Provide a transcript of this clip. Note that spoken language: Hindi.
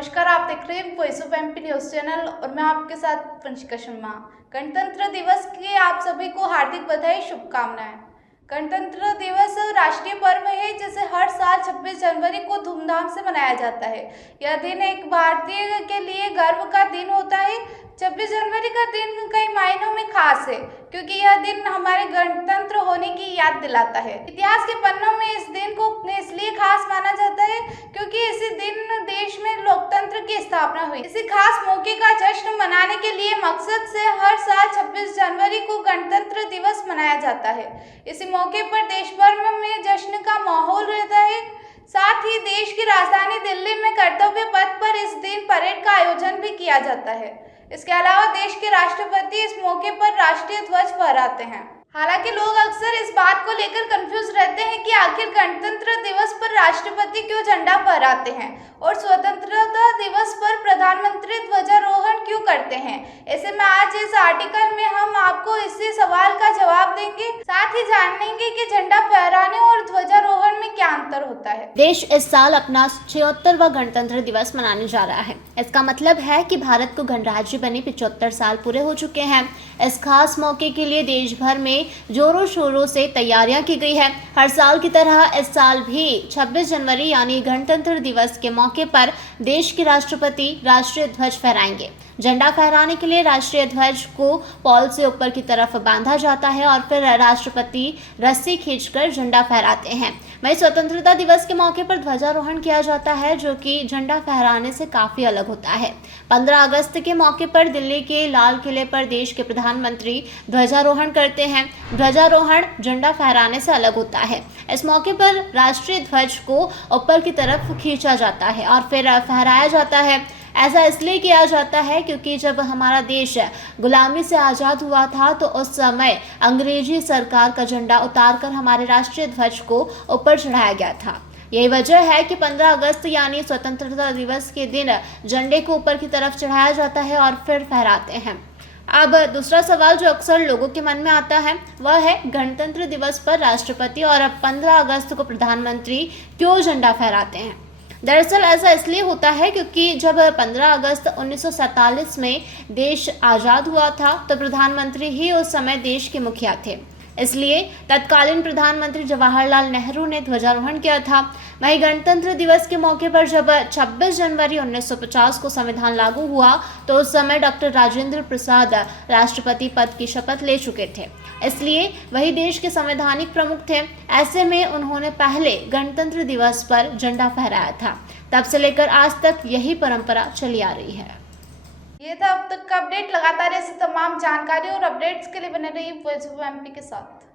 नमस्कार, आप देख रहे हैं voice of MP news channel और मैं आपके साथ वंशिका शर्मा। गणतंत्र दिवस की आप सभी को हार्दिक बधाई, शुभकामनाएं। गणतंत्र दिवस राष्ट्रीय पर्व है जिसे हर साल 26 जनवरी को धूमधाम से मनाया जाता है। यह दिन एक भारतीय के लिए गर्व का दिन होता है। 26 जनवरी का दिन कई मायनों में खास है क्योंकि यह दिन हमारे गणतंत्र होने की याद दिलाता है। इतिहास के पन्नों में इस दिन को इसलिए खास माना जाता है क्योंकि इसी दिन देश में लोकतंत्र की स्थापना हुई। इसी खास मौके का जश्न मनाने के लिए मकसद से हर साल 26 जनवरी को गणतंत्र दिवस मनाया जाता है। इसी मौके पर देश भर में जश्न का माहौल रहता है। साथ ही देश की राजधानी दिल्ली में कर्तव्य पथ पर इस दिन परेड का आयोजन भी किया जाता है। इसके अलावा देश के राष्ट्रपति इस मौके पर राष्ट्रीय ध्वज फहराते हैं। हालांकि लोग अक्सर इस बात को लेकर कंफ्यूज रहते हैं कि आखिर गणतंत्र दिवस पर राष्ट्रपति क्यों झंडा फहराते हैं और स्वतंत्रता दिवस पर प्रधानमंत्री ध्वजारोहण क्यों करते हैं। ऐसे में आज इस आर्टिकल में हम आपको इसी सवाल का जवाब देंगे, साथ ही जानेंगे कि झंडा फहराने और ध्वजारोहण में क्या अंतर होता है। देश इस साल अपना 76वां गणतंत्र दिवस मनाने जा रहा है। इसका मतलब है कि भारत को गणराज्य बने 75 साल पूरे हो चुके हैं। इस खास मौके के लिए देश भर में जोरों शोरों से तैयारियां की गई है। हर साल की तरह इस साल भी 26 जनवरी यानी गणतंत्र दिवस के मौके पर देश के राष्ट्रपति राष्ट्रीय ध्वज फहराएंगे। झंडा फहराने के लिए राष्ट्रीय ध्वज को पॉल से ऊपर की तरफ बांधा जाता है और फिर राष्ट्रपति रस्सी खींचकर झंडा फहराते हैं। वहीं स्वतंत्रता दिवस के मौके पर ध्वजारोहण किया जाता है जो कि झंडा फहराने से काफी अलग होता है। 15 अगस्त के मौके पर दिल्ली के लाल किले पर देश के प्रधानमंत्री ध्वजारोहण करते हैं। ध्वजारोहण झंडा फहराने से अलग होता है। इस मौके पर राष्ट्रीय ध्वज को ऊपर की तरफ खींचा जाता है और फिर फहराया जाता है। ऐसा इसलिए किया जाता है क्योंकि जब हमारा देश गुलामी से आज़ाद हुआ था तो उस समय अंग्रेजी सरकार का झंडा उतारकर हमारे राष्ट्रीय ध्वज को ऊपर चढ़ाया गया था। यही वजह है कि 15 अगस्त यानी स्वतंत्रता दिवस के दिन झंडे को ऊपर की तरफ चढ़ाया जाता है और फिर फहराते हैं। अब दूसरा सवाल जो अक्सर लोगों के मन में आता है वह है गणतंत्र दिवस पर राष्ट्रपति और 15 अगस्त को प्रधानमंत्री क्यों झंडा फहराते हैं। दरअसल ऐसा इसलिए होता है क्योंकि जब 15 अगस्त 1947 में देश आज़ाद हुआ था तो प्रधानमंत्री ही उस समय देश के मुखिया थे। इसलिए तत्कालीन प्रधानमंत्री जवाहरलाल नेहरू ने ध्वजारोहण किया था। वहीं गणतंत्र दिवस के मौके पर जब 26 जनवरी 1950 को संविधान लागू हुआ तो उस समय डॉक्टर राजेंद्र प्रसाद राष्ट्रपति पद की शपथ ले चुके थे, इसलिए वही देश के संवैधानिक प्रमुख थे। ऐसे में उन्होंने पहले गणतंत्र दिवस पर झंडा फहराया था। तब से लेकर आज तक यही परंपरा चली आ रही है। ये था अब तक का अपडेट। लगातार ऐसी तमाम जानकारी और अपडेट्स के लिए बने रहिए वॉइस ऑफ एमपी के साथ।